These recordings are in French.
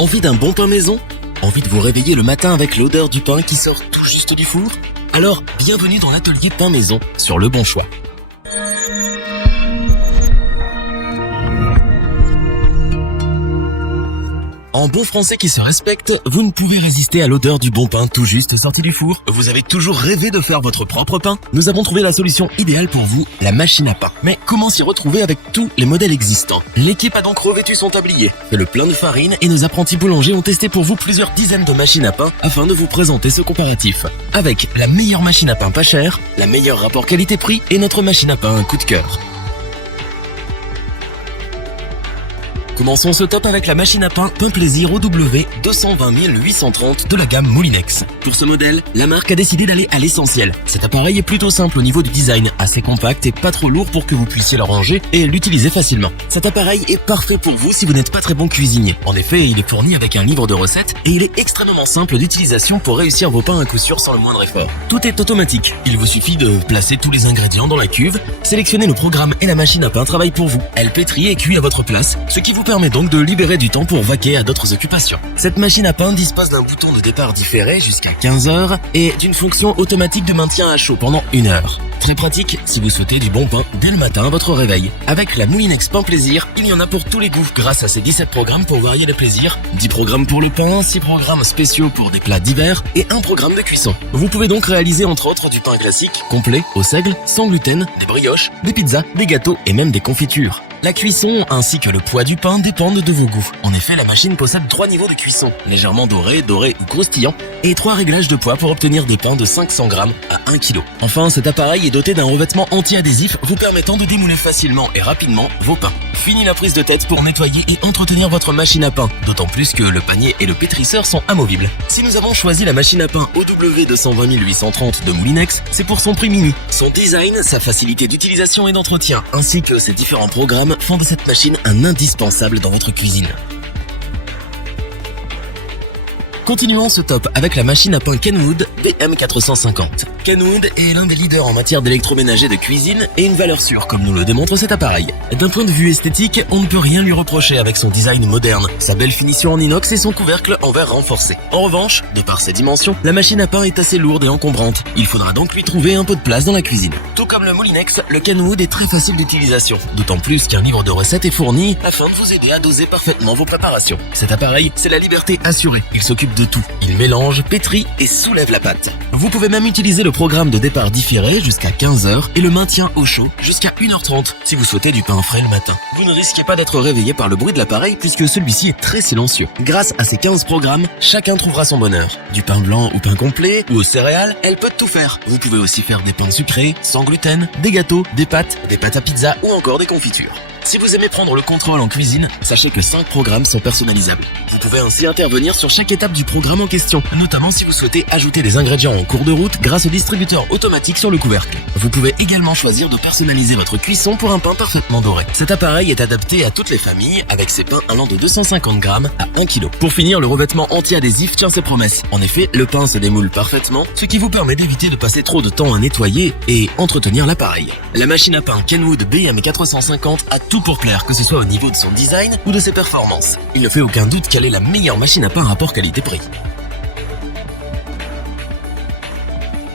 Envie d'un bon pain maison? Envie de vous réveiller le matin avec l'odeur du pain qui sort tout juste du four? Alors, bienvenue dans l'atelier Pain Maison sur Le Bon Choix. En bon français qui se respecte, vous ne pouvez résister à l'odeur du bon pain tout juste sorti du four. Vous avez toujours rêvé de faire votre propre pain? Nous avons trouvé la solution idéale pour vous, la machine à pain. Mais comment s'y retrouver avec tous les modèles existants? L'équipe a donc revêtu son tablier, fait le plein de farine et nos apprentis boulangers ont testé pour vous plusieurs dizaines de machines à pain afin de vous présenter ce comparatif. Avec la meilleure machine à pain pas chère, la meilleure rapport qualité-prix et notre machine à pain un coup de cœur. Commençons ce top avec la machine à pain Pain Plaisir OW 220830 de la gamme Moulinex. Pour ce modèle, la marque a décidé d'aller à l'essentiel. Cet appareil est plutôt simple au niveau du design, assez compact et pas trop lourd pour que vous puissiez le ranger et l'utiliser facilement. Cet appareil est parfait pour vous si vous n'êtes pas très bon cuisinier. En effet, il est fourni avec un livre de recettes et il est extrêmement simple d'utilisation pour réussir vos pains à coup sûr sans le moindre effort. Tout est automatique. Il vous suffit de placer tous les ingrédients dans la cuve, sélectionner le programme et la machine à pain travaille pour vous. Elle pétrit et cuit à votre place, ce qui vous permet donc de libérer du temps pour vaquer à d'autres occupations. Cette machine à pain dispose d'un bouton de départ différé jusqu'à 15 heures et d'une fonction automatique de maintien à chaud pendant 1 heure. Très pratique si vous souhaitez du bon pain dès le matin à votre réveil. Avec la Moulinex Pain Plaisir, il y en a pour tous les goûts grâce à ces 17 programmes pour varier les plaisirs, 10 programmes pour le pain, 6 programmes spéciaux pour des plats divers et 1 programme de cuisson. Vous pouvez donc réaliser entre autres du pain classique, complet, au seigle, sans gluten, des brioches, des pizzas, des gâteaux et même des confitures. La cuisson ainsi que le poids du pain dépendent de vos goûts. En effet, la machine possède 3 niveaux de cuisson, légèrement doré ou croustillant, et 3 réglages de poids pour obtenir des pains de 500 grammes à 1 kg. Enfin, cet appareil est doté d'un revêtement anti-adhésif vous permettant de démouler facilement et rapidement vos pains. Fini la prise de tête pour nettoyer et entretenir votre machine à pain, d'autant plus que le panier et le pétrisseur sont amovibles. Si nous avons choisi la machine à pain OW 220830 de Moulinex, c'est pour son prix mini. Son design, sa facilité d'utilisation et d'entretien, ainsi que ses différents programmes font de cette machine un indispensable dans votre cuisine. Continuons ce top avec la machine à pain Kenwood BM450. Kenwood est l'un des leaders en matière d'électroménager de cuisine et une valeur sûre comme nous le démontre cet appareil. D'un point de vue esthétique, on ne peut rien lui reprocher avec son design moderne, sa belle finition en inox et son couvercle en verre renforcé. En revanche, de par ses dimensions, la machine à pain est assez lourde et encombrante. Il faudra donc lui trouver un peu de place dans la cuisine. Tout comme le Moulinex, le Kenwood est très facile d'utilisation, d'autant plus qu'un livre de recettes est fourni afin de vous aider à doser parfaitement vos préparations. Cet appareil, c'est la liberté assurée. Il s'occupe de tout. Il mélange, pétrit et soulève la pâte. Vous pouvez même utiliser le programme de départ différé jusqu'à 15 heures et le maintien au chaud jusqu'à 1h30 si vous souhaitez du pain frais le matin. Vous ne risquez pas d'être réveillé par le bruit de l'appareil puisque celui-ci est très silencieux. Grâce à ces 15 programmes, chacun trouvera son bonheur. Du pain blanc ou pain complet ou aux céréales, elle peut tout faire. Vous pouvez aussi faire des pains sucrés, sans gluten, des gâteaux, des pâtes à pizza ou encore des confitures. Si vous aimez prendre le contrôle en cuisine, sachez que 5 programmes sont personnalisables. Vous pouvez ainsi intervenir sur chaque étape du programme en question, notamment si vous souhaitez ajouter des ingrédients en cours de route grâce au distributeur automatique sur le couvercle. Vous pouvez également choisir de personnaliser votre cuisson pour un pain parfaitement doré. Cet appareil est adapté à toutes les familles avec ses pains allant de 250 grammes à 1 kg. Pour finir, le revêtement anti-adhésif tient ses promesses. En effet, le pain se démoule parfaitement, ce qui vous permet d'éviter de passer trop de temps à nettoyer et entretenir l'appareil. La machine à pain Kenwood BM450 a tout pour plaire, que ce soit au niveau de son design ou de ses performances. Il ne fait aucun doute qu'elle est la meilleure machine à pain rapport qualité-prix.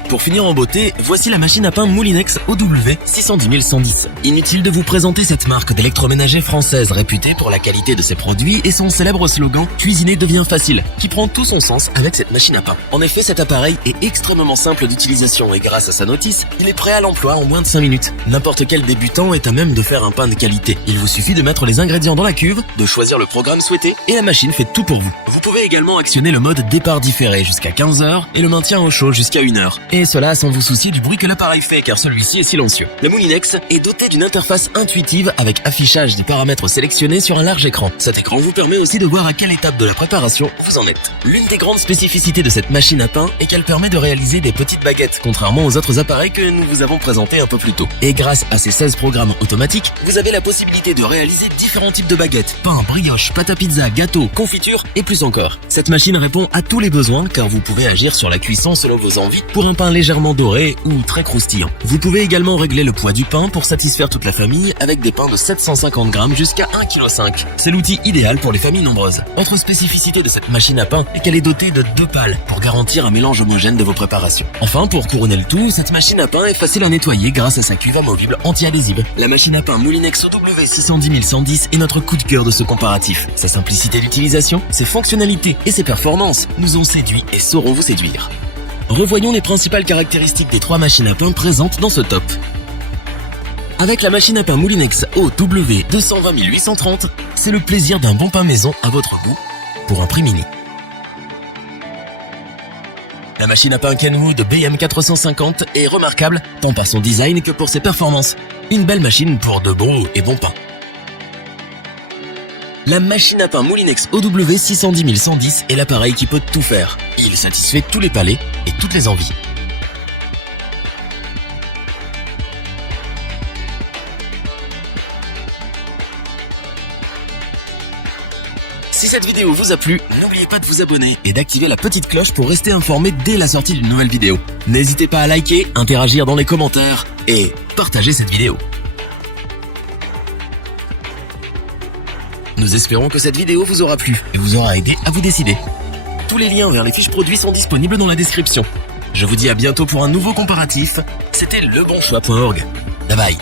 Pour finir en beauté, voici la machine à pain Moulinex OW 610110. Inutile de vous présenter cette marque d'électroménager française réputée pour la qualité de ses produits et son célèbre slogan « Cuisiner devient facile » qui prend tout son sens avec cette machine à pain. En effet, cet appareil est extrêmement simple d'utilisation et grâce à sa notice, il est prêt à l'emploi en moins de 5 minutes. N'importe quel débutant est à même de faire un pain de qualité. Il vous suffit de mettre les ingrédients dans la cuve, de choisir le programme souhaité et la machine fait tout pour vous. Vous pouvez également actionner le mode départ différé jusqu'à 15 heures et le maintien au chaud jusqu'à 1 heure. Et cela sans vous soucier du bruit que l'appareil fait car celui-ci est silencieux. Le Moulinex est doté d'une interface intuitive avec affichage des paramètres sélectionnés sur un large écran. Cet écran vous permet aussi de voir à quelle étape de la préparation vous en êtes. L'une des grandes spécificités de cette machine à pain est qu'elle permet de réaliser des petites baguettes, contrairement aux autres appareils que nous vous avons présentés un peu plus tôt. Et grâce à ces 16 programmes automatiques, vous avez la possibilité de réaliser différents types de baguettes, pain, brioche, pâte à pizza, gâteau, confiture et plus encore. faire. Cette machine répond à tous les besoins car vous pouvez agir sur la cuisson selon vos envies pour un pain légèrement doré ou très croustillant. Vous pouvez également régler le poids du pain pour satisfaire toute la famille avec des pains de 750 grammes jusqu'à 1,5 kg. C'est l'outil idéal pour les familles nombreuses. Autre spécificité de cette machine à pain est qu'elle est dotée de 2 pales pour garantir un mélange homogène de vos préparations. Enfin, pour couronner le tout, cette machine à pain est facile à nettoyer grâce à sa cuve amovible anti-adhésive. La machine à pain Moulinex OW610110 est notre coup de cœur de ce comparatif. Sa simplicité d'utilisation, ses fonctionnalités et ses performances nous ont séduits et sauront vous séduire. Revoyons les principales caractéristiques des 3 machines à pain présentes dans ce top. Avec la machine à pain Moulinex OW220830, c'est le plaisir d'un bon pain maison à votre goût pour un prix mini. La machine à pain Kenwood BM450 est remarquable tant par son design que pour ses performances. Une belle machine pour de bons et bons pains. La machine à pain Moulinex OW610110 est l'appareil qui peut tout faire. Il satisfait tous les palais et toutes les envies. Si cette vidéo vous a plu, n'oubliez pas de vous abonner et d'activer la petite cloche pour rester informé dès la sortie d'une nouvelle vidéo. N'hésitez pas à liker, interagir dans les commentaires et partager cette vidéo. Nous espérons que cette vidéo vous aura plu et vous aura aidé à vous décider. Tous les liens vers les fiches produits sont disponibles dans la description. Je vous dis à bientôt pour un nouveau comparatif. C'était lebonchoix.org. Bye bye.